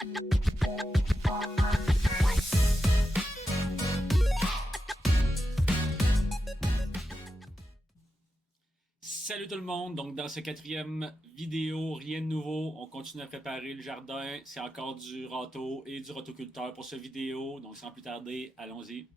Salut tout le monde, donc dans ce quatrième vidéo, rien de nouveau, on continue à préparer le jardin, c'est encore du râteau et du rotoculteur pour cette vidéo, donc sans plus tarder, allons-y.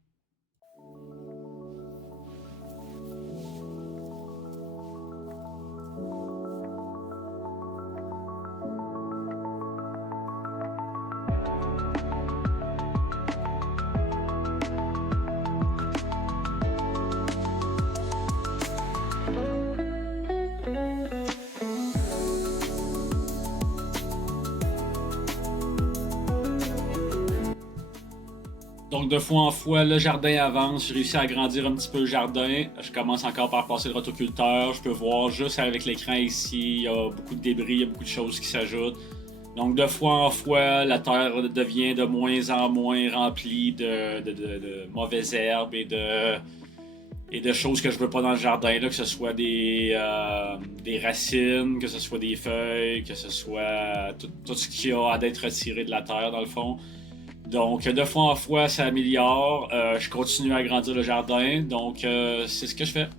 Donc de fois en fois, le jardin avance, j'ai réussi à agrandir un petit peu le jardin. Je commence encore par passer le rotoculteur. Je peux voir juste avec l'écran ici, il y a beaucoup de débris, il y a beaucoup de choses qui s'ajoutent. Donc de fois en fois, la terre devient de moins en moins remplie de mauvaises herbes et de choses que je veux pas dans le jardin, là, que ce soit des racines, que ce soit des feuilles, que ce soit tout ce qui a à d'être retiré de la terre dans le fond. Donc, de fois en fois, ça améliore. Je continue à agrandir le jardin. Donc, c'est ce que je fais.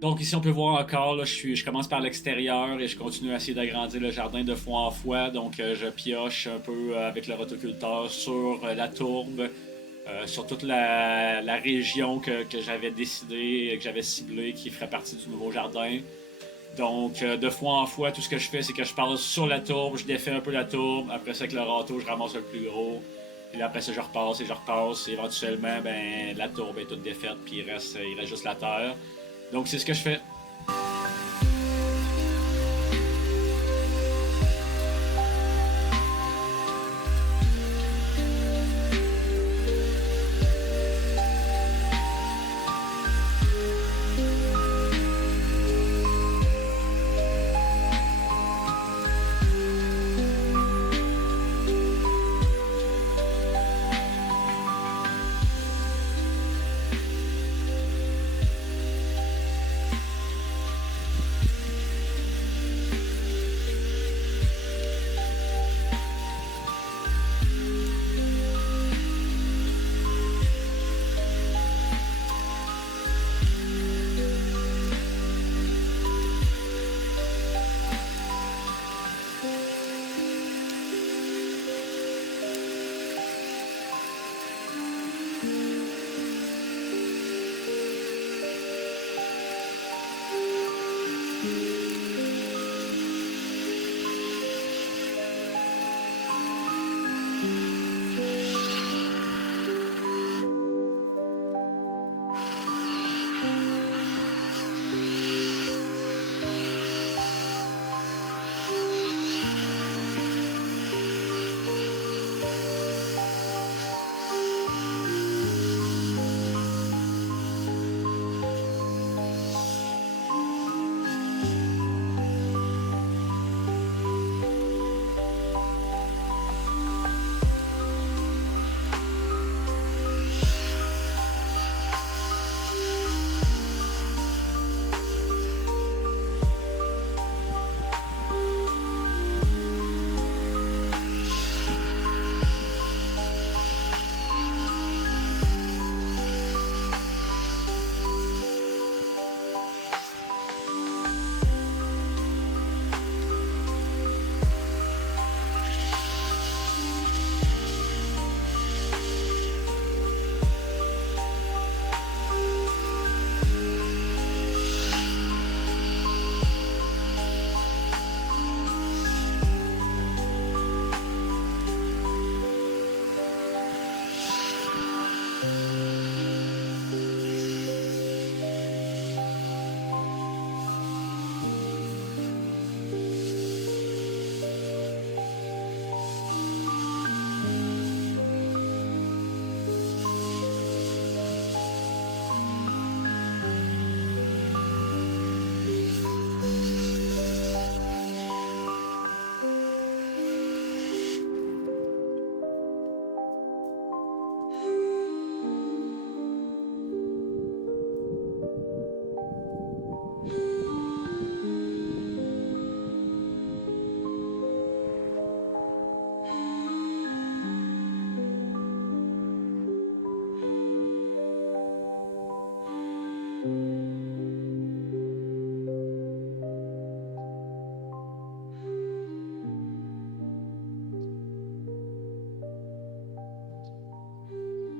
Donc ici on peut voir encore, là, je commence par l'extérieur et je continue à essayer d'agrandir le jardin de fois en fois. Donc je pioche un peu avec le rotoculteur sur la tourbe sur toute la région que j'avais décidé, que j'avais ciblée, qui ferait partie du nouveau jardin. Donc, de fois en fois, tout ce que je fais, c'est que je parle sur la tourbe, je défais un peu la tourbe. Après ça, avec le râteau, je ramasse le plus gros. Puis là, après ça, je repasse et je repasse. Et éventuellement, ben, la tourbe est toute défaite, puis il reste juste la terre. Donc, c'est ce que je fais.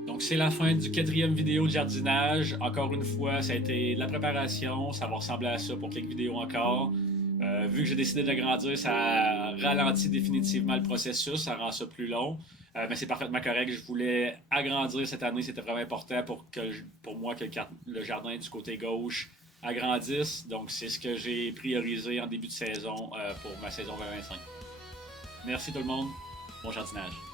Donc, c'est la fin du 4e vidéo de jardinage. Encore une fois, ça a été de la préparation. Ça va ressembler à ça pour quelques vidéos encore. Vu que j'ai décidé d'agrandir, ça ralentit définitivement le processus. Ça rend ça plus long. Mais c'est parfaitement correct. Je voulais agrandir cette année. C'était vraiment important pour moi que le jardin du côté gauche agrandisse. Donc, c'est ce que j'ai priorisé en début de saison pour ma saison 2025. Merci tout le monde. Bon jardinage.